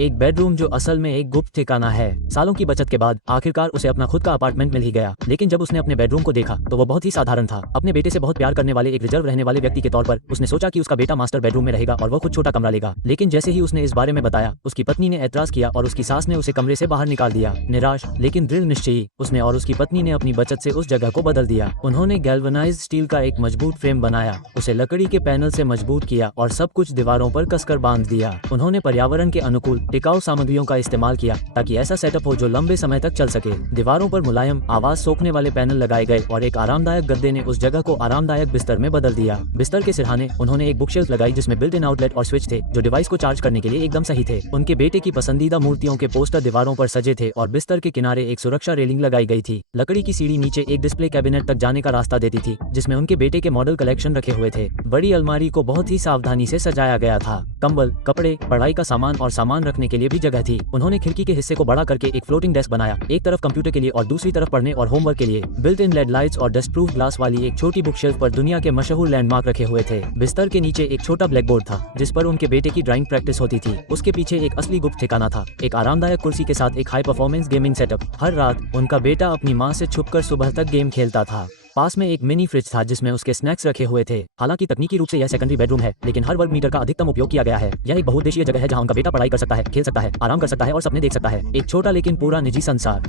एक बेडरूम जो असल में एक गुप्त ठिकाना है। सालों की बचत के बाद आखिरकार उसे अपना खुद का अपार्टमेंट मिल ही गया, लेकिन जब उसने अपने बेडरूम को देखा तो वो बहुत ही साधारण था। अपने बेटे से बहुत प्यार करने वाले एक रिजर्व रहने वाले व्यक्ति के तौर पर उसने सोचा कि उसका बेटा मास्टर बेडरूम में रहेगा और वो खुद छोटा कमरा लेगा। लेकिन जैसे ही उसने इस बारे में बताया, उसकी पत्नी ने ऐतराज किया और उसकी सास ने उसे कमरे से बाहर निकाल दिया। निराश लेकिन दृढ़ निश्चयी, उसने और उसकी पत्नी ने अपनी बचत से उस जगह को बदल दिया। उन्होंने गैल्वनाइज्ड स्टील का एक मजबूत फ्रेम बनाया, उसे लकड़ी के पैनल से मजबूत किया और सब कुछ दीवारों पर कसकर बांध दिया। उन्होंने पर्यावरण के अनुकूल टिकाऊ सामग्रियों का इस्तेमाल किया ताकि ऐसा सेटअप हो जो लंबे समय तक चल सके। दीवारों पर मुलायम, आवाज सोखने वाले पैनल लगाए गए और एक आरामदायक गद्दे ने उस जगह को आरामदायक बिस्तर में बदल दिया। बिस्तर के सिरहाने उन्होंने एक बुकशेल्फ लगाई जिसमें बिल्ट इन आउटलेट और स्विच थे जो डिवाइस को चार्ज करने के लिए एकदम सही थे। उनके बेटे की पसंदीदा मूर्तियों के पोस्टर दीवारों पर सजे थे और बिस्तर के किनारे एक सुरक्षा रेलिंग लगाई गई थी। लकड़ी की सीढ़ी नीचे एक डिस्प्ले कैबिनेट तक जाने का रास्ता देती थी जिसमें उनके बेटे के मॉडल कलेक्शन रखे हुए थे। बड़ी अलमारी को बहुत ही सावधानी से सजाया गया था। कंबल, कपड़े, पढ़ाई का सामान और सामान रखने के लिए भी जगह थी। उन्होंने खिड़की के हिस्से को बड़ा करके एक फ्लोटिंग डेस्क बनाया, एक तरफ कंप्यूटर के लिए और दूसरी तरफ पढ़ने और होमवर्क के लिए। बिल्ट इन लेड लाइट्स और डस्ट प्रूफ ग्लास वाली एक छोटी बुकशेल्फ पर दुनिया के मशहूर लैंडमार्क रखे हुए थे। बिस्तर के नीचे एक छोटा ब्लैक बोर्ड था जिस पर उनके बेटे की ड्राइंग प्रैक्टिस होती थी। उसके पीछे एक असली गुप्त ठिकाना था, एक आरामदायक कुर्सी के साथ एक हाई परफॉर्मेंस गेमिंग सेटअप। हर रात उनका बेटा अपनी माँ से छुपकर सुबह तक गेम खेलता था। पास में एक मिनी फ्रिज था जिसमें उसके स्नैक्स रखे हुए थे। हालांकि तकनीकी रूप से यह सेकेंडरी बेडरूम है, लेकिन हर वर्ग मीटर का अधिकतम उपयोग किया गया है। यह एक बहुउद्देशीय जगह है जहां उनका बेटा पढ़ाई कर सकता है, खेल सकता है, आराम कर सकता है और सपने देख सकता है। एक छोटा लेकिन पूरा निजी संसार।